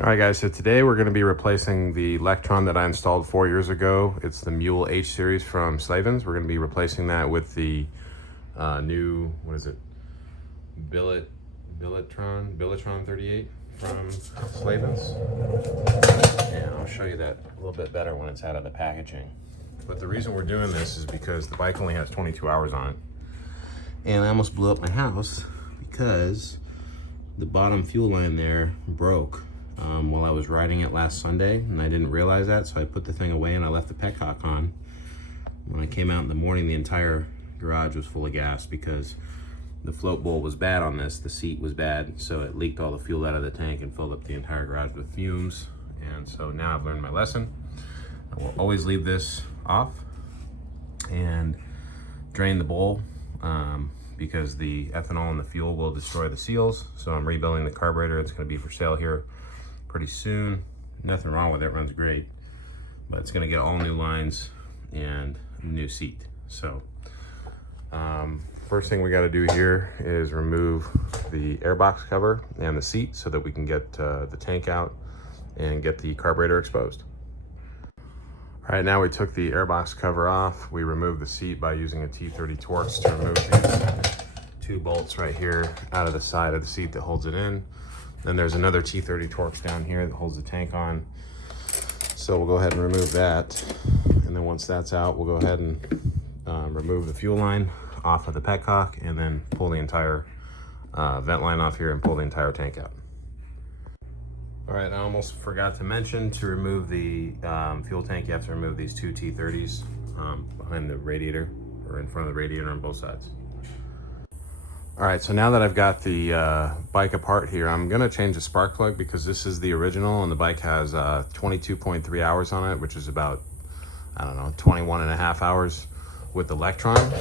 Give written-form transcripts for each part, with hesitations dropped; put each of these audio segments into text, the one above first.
All right guys, so today we're going to be replacing the Lectron that I installed 4 years ago. It's the Mule H series from Slavens. We're going to be replacing that with the new, what is it? Billetron 38 from Slavens. And I'll show you that a little bit better when it's out of the packaging. But the reason we're doing this is because the bike only has 22 hours on it. And I almost blew up my house because the bottom fuel line there broke while I was riding it last Sunday, and I didn't realize that, so I put the thing away and I left the petcock on. When I came out in the morning, the entire garage was full of gas because the float bowl was bad on this, the seat was bad, so it leaked all the fuel out of the tank and filled up the entire garage with fumes. And so now I've learned my lesson. I will always leave this off and drain the bowl because the ethanol and the fuel will destroy the seals. So I'm rebuilding the carburetor. It's going to be for sale here pretty soon. Nothing wrong with it, runs great, but it's going to get all new lines and new seat. So first thing we got to do here is remove the airbox cover and the seat so that we can get the tank out and get the carburetor exposed. All right, now we took the airbox cover off. We removed the seat by using a T30 Torx to remove these two bolts right here out of the side of the seat that holds it in. Then there's another T30 Torx down here that holds the tank on. So we'll go ahead and remove that. And then once that's out, we'll go ahead and remove the fuel line off of the petcock and then pull the entire vent line off here and pull the entire tank out. All right, I almost forgot to mention, to remove the fuel tank, you have to remove these two T30s behind the radiator, or in front of the radiator on both sides. All right, so now that I've got the bike apart here, I'm gonna change the spark plug because this is the original and the bike has 22.3 hours on it, which is about, I don't know, 21 and a half hours with the Lectron.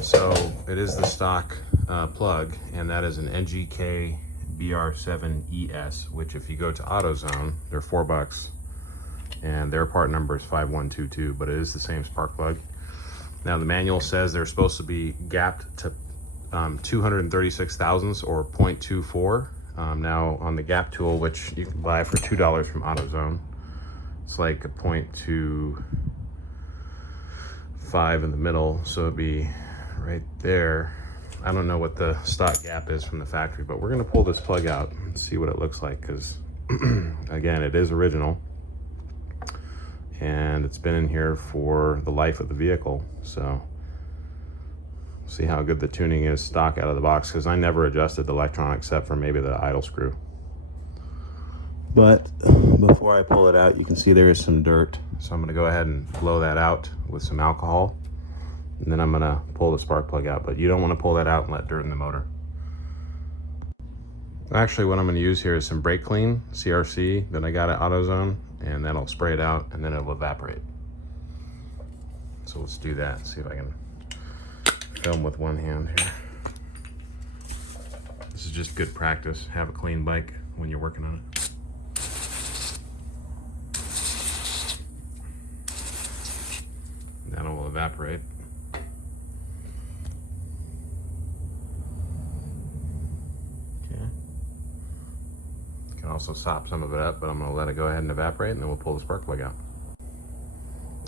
So it is the stock plug, and that is an NGK BR7ES, which if you go to AutoZone, they're $4 and their part number is 5122, but it is the same spark plug. Now the manual says they're supposed to be gapped to 236 thousandths or 0.24. Now on the gap tool, which you can buy for $2 from AutoZone, it's like a 0.25 in the middle, so it'd be right there. I don't know what the stock gap is from the factory, but we're gonna pull this plug out and see what it looks like, because again, it is original and it's been in here for the life of the vehicle. So see how good the tuning is stock out of the box, because I never adjusted the Lectron except for maybe the idle screw. But before I pull it out, you can see there is some dirt, so I'm gonna go ahead and blow that out with some alcohol, and then I'm gonna pull the spark plug out. But you don't want to pull that out and let dirt in the motor. Actually, what I'm gonna use here is some brake clean, CRC, that I got at AutoZone, and then I'll spray it out and then it'll evaporate. So let's do that, see if I can film with one hand here. This is just good practice. Have a clean bike when you're working on it. That will evaporate. Okay. You can also sop some of it up, but I'm gonna let it go ahead and evaporate, and then we'll pull the spark plug out.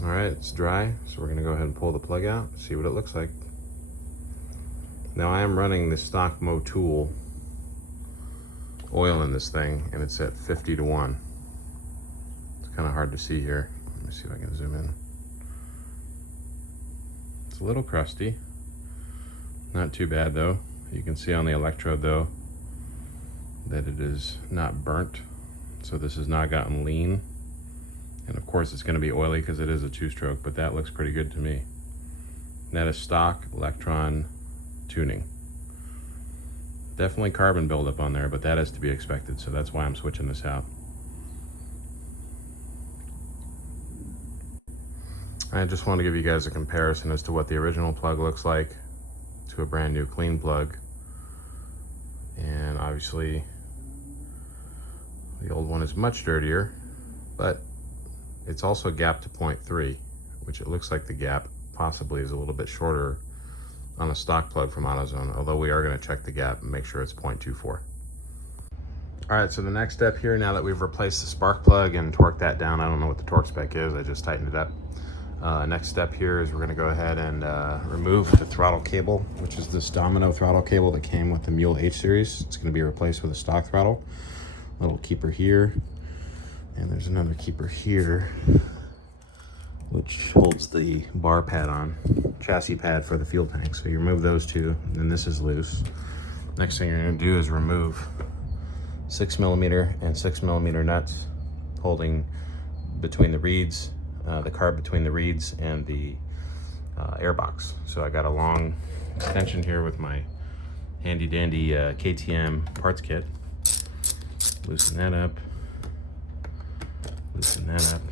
All right, it's dry, so we're gonna go ahead and pull the plug out, see what it looks like. Now I am running the stock Motul oil in this thing, and it's at 50 to 1. It's kind of hard to see here. Let me see if I can zoom in. It's a little crusty. Not too bad though. You can see on the electrode though that it is not burnt. So this has not gotten lean. And of course it's going to be oily because it is a 2-stroke, but that looks pretty good to me. And that is stock Lectron tuning. Definitely carbon buildup on there, but that is to be expected, so that's why I'm switching this out. I just want to give you guys a comparison as to what the original plug looks like to a brand new clean plug. And obviously the old one is much dirtier, but it's also gapped to 0.3, which it looks like the gap possibly is a little bit shorter on a stock plug from AutoZone, although we are going to check the gap and make sure it's 0.24. All right, so the next step here, now that we've replaced the spark plug and torqued that down, I don't know what the torque spec is, I just tightened it up. Next step here is we're gonna go ahead and remove the throttle cable, which is this domino throttle cable that came with the Mule H series. It's gonna be replaced with a stock throttle. Little keeper here, and there's another keeper here, which holds the bar pad on, chassis pad for the fuel tank. So you remove those two, and then this is loose. Next thing you're gonna do is remove 6mm and 6mm nuts holding between the reeds, the carb between the reeds and the airbox. So I got a long extension here with my handy dandy KTM parts kit. Loosen that up, loosen that up.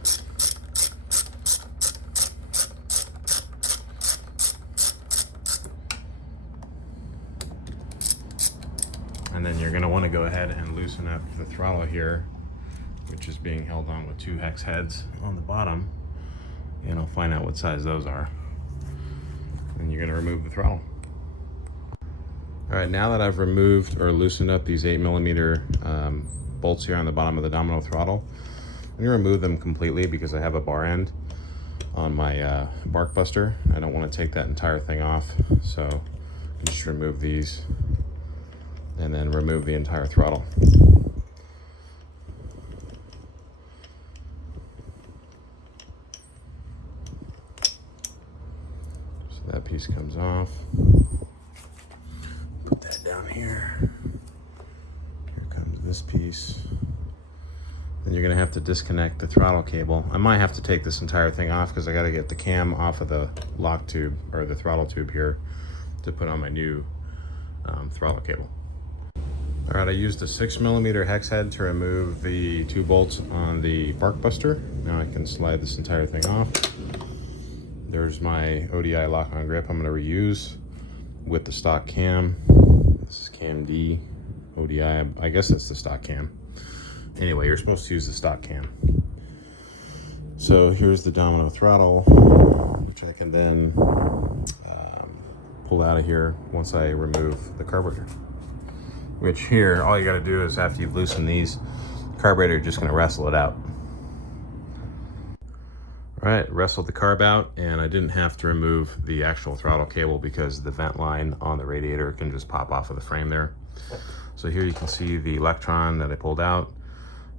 And then you're gonna wanna go ahead and loosen up the throttle here, which is being held on with 2 hex heads on the bottom. And I'll find out what size those are. And you're gonna remove the throttle. All right, now that I've removed or loosened up these 8mm bolts here on the bottom of the domino throttle, I'm gonna remove them completely because I have a bar end on my bark buster. I don't wanna take that entire thing off. So I just remove these and then remove the entire throttle. So that piece comes off. Put that down here. Here comes this piece. Then you're gonna have to disconnect the throttle cable. I might have to take this entire thing off because I gotta get the cam off of the lock tube or the throttle tube here to put on my new throttle cable. All right, I used a 6mm hex head to remove the 2 bolts on the bark buster. Now I can slide this entire thing off. There's my ODI lock-on grip I'm gonna reuse with the stock cam. This is cam D, ODI, I guess that's the stock cam. Anyway, you're supposed to use the stock cam. So here's the domino throttle, which I can then pull out of here once I remove the carburetor. Which here, all you gotta do is after you've loosened these, carburetor, you're just gonna wrestle it out. All right, wrestled the carb out, and I didn't have to remove the actual throttle cable because the vent line on the radiator can just pop off of the frame there. So here you can see the Lectron that I pulled out.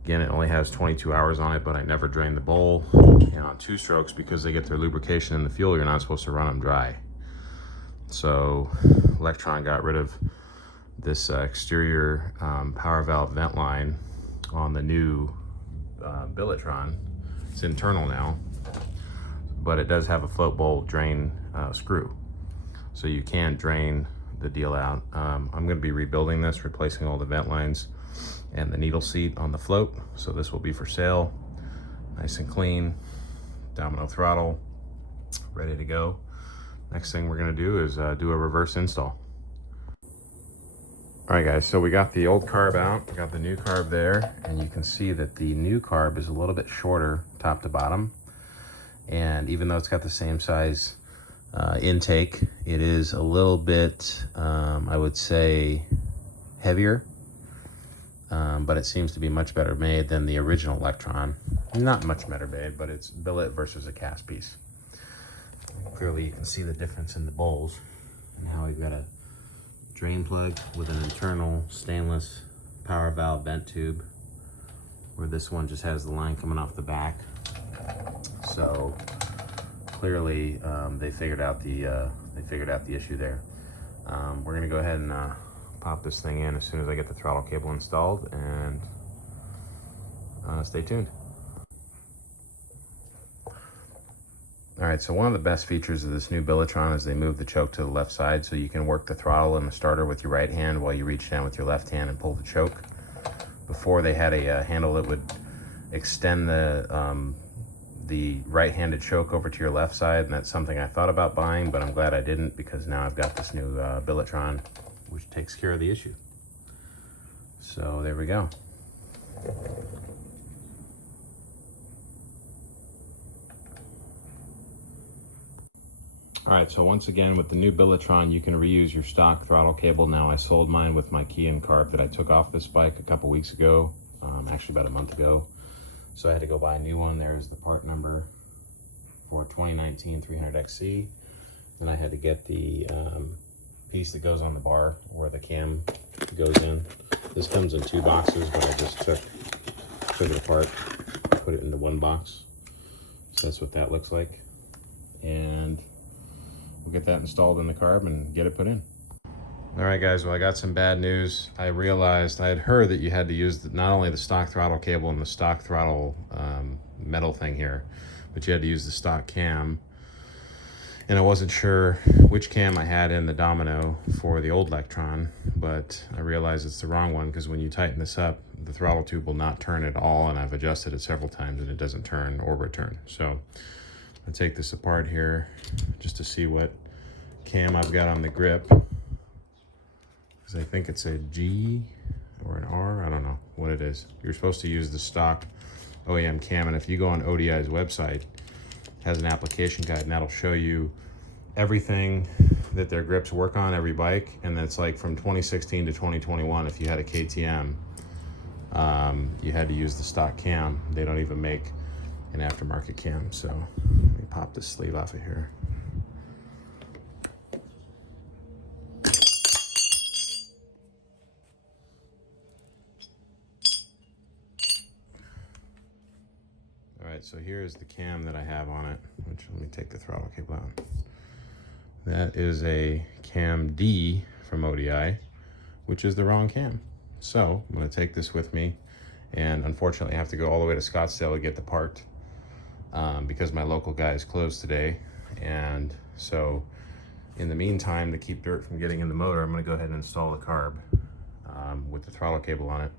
Again, it only has 22 hours on it, but I never drained the bowl. And on 2 strokes, because they get their lubrication in the fuel, you're not supposed to run them dry. So Lectron got rid of this exterior power valve vent line on the new Billetron. It's internal now, but it does have a float bowl drain screw. So you can drain the deal out. I'm gonna be rebuilding this, replacing all the vent lines and the needle seat on the float. So this will be for sale, nice and clean, domino throttle, ready to go. Next thing we're gonna do is do a reverse install. All right guys, so we got the old carb out, we got the new carb there, and you can see that the new carb is a little bit shorter top to bottom. And even though it's got the same size intake, it is a little bit, I would say, heavier. But it seems to be much better made than the original Lectron. Not much better made, but it's billet versus a cast piece. Clearly you can see the difference in the bowls and how we've got a drain plug with an internal stainless power valve vent tube, where this one just has the line coming off the back. So clearly they figured out the issue there. We're gonna go ahead and pop this thing in as soon as I get the throttle cable installed, and stay tuned. All right, so one of the best features of this new Billetron is they move the choke to the left side, so you can work the throttle and the starter with your right hand while you reach down with your left hand and pull the choke. Before, they had a handle that would extend the right-handed choke over to your left side, and that's something I thought about buying, but I'm glad I didn't, because now I've got this new Billetron, which takes care of the issue. So there we go. All right, so once again, with the new Billetron, you can reuse your stock throttle cable. Now, I sold mine with my key and carb that I took off this bike a couple weeks ago, actually about a month ago. So I had to go buy a new one. There's the part number for 2019 300XC. Then I had to get the piece that goes on the bar where the cam goes in. This comes in 2 boxes, but I just took it apart, put it into 1 box. So that's what that looks like. And we'll get that installed in the carb and get it put in. All right, guys, well, I got some bad news. I realized, I had heard that you had to use not only the stock throttle cable and the stock throttle metal thing here, but you had to use the stock cam. And I wasn't sure which cam I had in the Domino for the old Lectron, but I realized it's the wrong one, because when you tighten this up, the throttle tube will not turn at all, and I've adjusted it several times and it doesn't turn or return. So I'll take this apart here just to see what cam I've got on the grip, because I think it's a G or an R, I don't know what it is. You're supposed to use the stock OEM cam, and if you go on ODI's website, has an application guide, and that'll show you everything that their grips work on every bike. And that's like from 2016 to 2021. If you had a KTM, you had to use the stock cam. They don't even make an aftermarket cam. So let me pop this sleeve off of here. Alright, so here's the cam that I have on it, which, let me take the throttle cable out. That is a cam D from ODI, which is the wrong cam. So I'm going to take this with me, and unfortunately I have to go all the way to Scottsdale to get the part, because my local guy is closed today. And so in the meantime, to keep dirt from getting in the motor, I'm going to go ahead and install the carb with the throttle cable on it,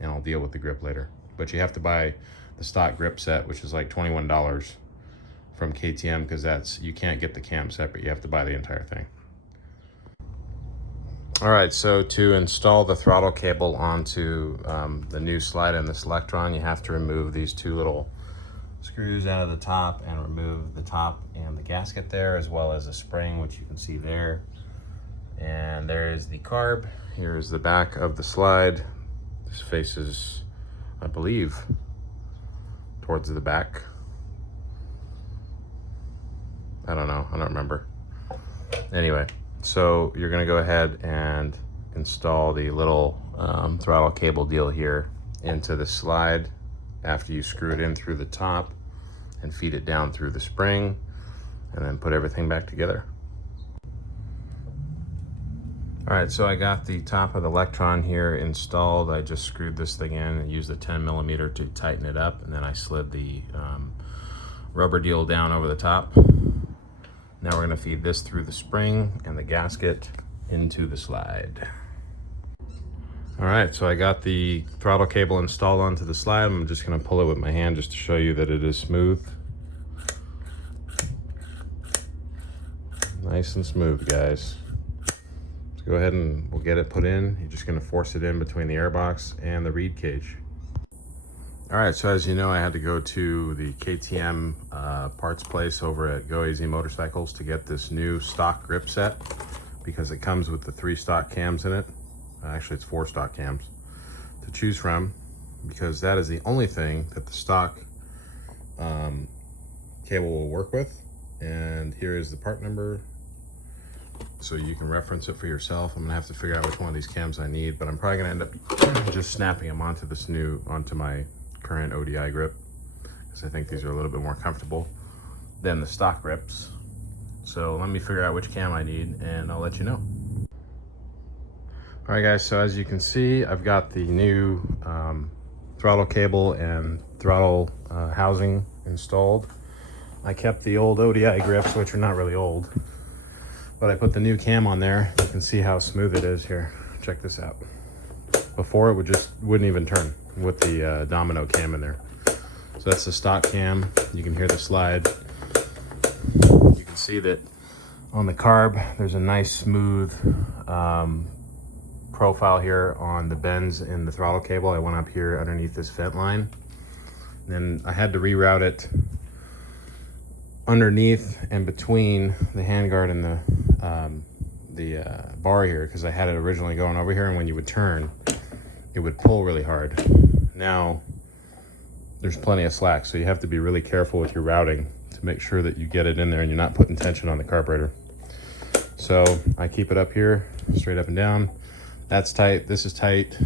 and I'll deal with the grip later. But you have to buy the stock grip set, which is like $21 from KTM, because you can't get the cam separate. You have to buy the entire thing. All right, so to install the throttle cable onto the new slide in this Lectron, you have to remove these 2 little screws out of the top and remove the top and the gasket there, as well as a spring, which you can see there. And there is the carb. Here's the back of the slide. This faces, I believe, towards the back. I don't know, I don't remember. Anyway, so you're gonna go ahead and install the little throttle cable deal here into the slide after you screw it in through the top, and feed it down through the spring, and then put everything back together. All right, so I got the top of the Lectron here installed. I just screwed this thing in and used a 10mm to tighten it up, and then I slid the rubber deal down over the top. Now we're gonna feed this through the spring and the gasket into the slide. All right, so I got the throttle cable installed onto the slide. I'm just gonna pull it with my hand just to show you that it is smooth. Nice and smooth, guys. Go ahead and we'll get it put in. You're just gonna force it in between the airbox and the reed cage. All right, so as you know, I had to go to the KTM parts place over at Go AZ Motorcycles to get this new stock grip set, because it comes with the 3 stock cams in it. Actually, it's 4 stock cams to choose from, because that is the only thing that the stock cable will work with. And here is the part number, so you can reference it for yourself. I'm gonna have to figure out which one of these cams I need, but I'm probably gonna end up just snapping them onto my current ODI grip, because I think these are a little bit more comfortable than the stock grips. So let me figure out which cam I need, and I'll let you know. All right, guys, so as you can see, I've got the new throttle cable and throttle housing installed. I kept the old ODI grips, which are not really old, but I put the new cam on there. You can see how smooth it is here. Check this out. Before, it wouldn't even turn with the Domino cam in there. So that's the stock cam. You can hear the slide. You can see that on the carb, there's a nice smooth profile here on the bends in the throttle cable. I went up here underneath this vent line. Then I had to reroute it underneath and between the handguard and the bar here, because I had it originally going over here, and when you would turn, it would pull really hard. Now there's plenty of slack, so you have to be really careful with your routing to make sure that you get it in there and you're not putting tension on the carburetor. So I keep it up here, straight up and down. That's tight, this is tight.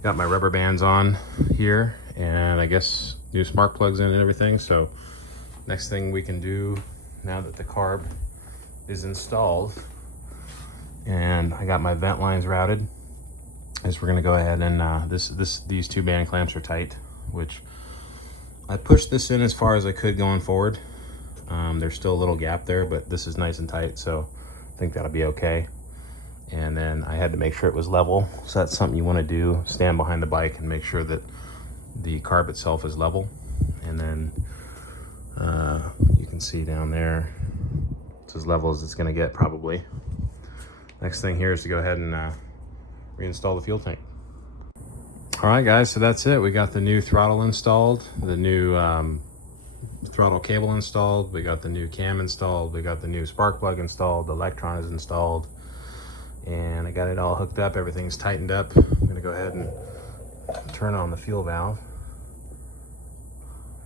Got my rubber bands on here, and I guess new spark plugs in and everything. So next thing we can do, now that the carb is installed and I got my vent lines routed, is we're gonna go ahead and these two band clamps are tight, which I pushed this in as far as I could going forward. There's still a little gap there, but this is nice and tight, so I think that'll be okay. And then I had to make sure it was level, so that's something you want to do. Stand behind the bike and make sure that the carb itself is level. And then you can see down there, it's as level as it's going to get probably. Next thing here is to go ahead and reinstall the fuel tank. All right guys, so that's it. We got the new throttle installed, the new throttle cable installed, we got the new cam installed, we got the new spark plug installed, the Lectron is installed, and I got it all hooked up. Everything's tightened up. I'm gonna go ahead and turn on the fuel valve.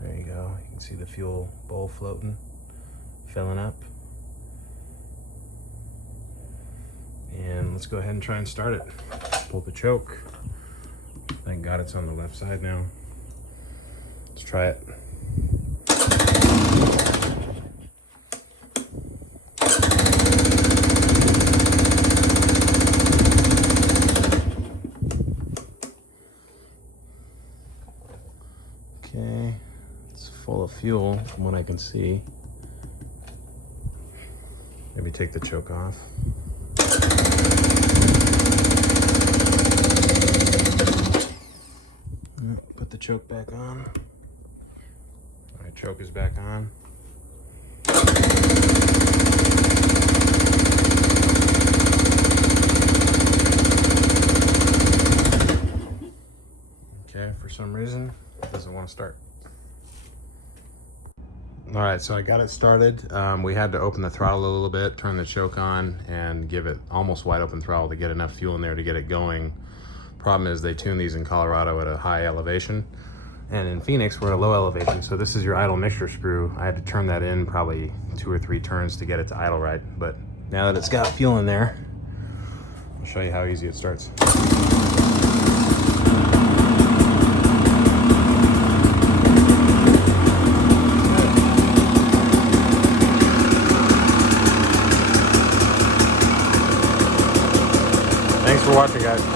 There you go. You can see the fuel bowl floating, filling up. And let's go ahead and try and start it. Pull the choke. Thank God it's on the left side now. Let's try it. Okay, it's full of fuel from what I can see. Maybe take the choke off. Put the choke back on. All right, choke is back on. Okay, for some reason, it doesn't want to start. All right, so I got it started. We had to open the throttle a little bit, turn the choke on, and give it almost wide open throttle to get enough fuel in there to get it going. Problem is they tune these in Colorado at a high elevation, and in Phoenix we're at a low elevation, so this is your idle mixture screw. I had to turn that in probably 2 or 3 turns to get it to idle right, but now that it's got fuel in there, I'll show you how easy it starts. Thanks for watching, guys.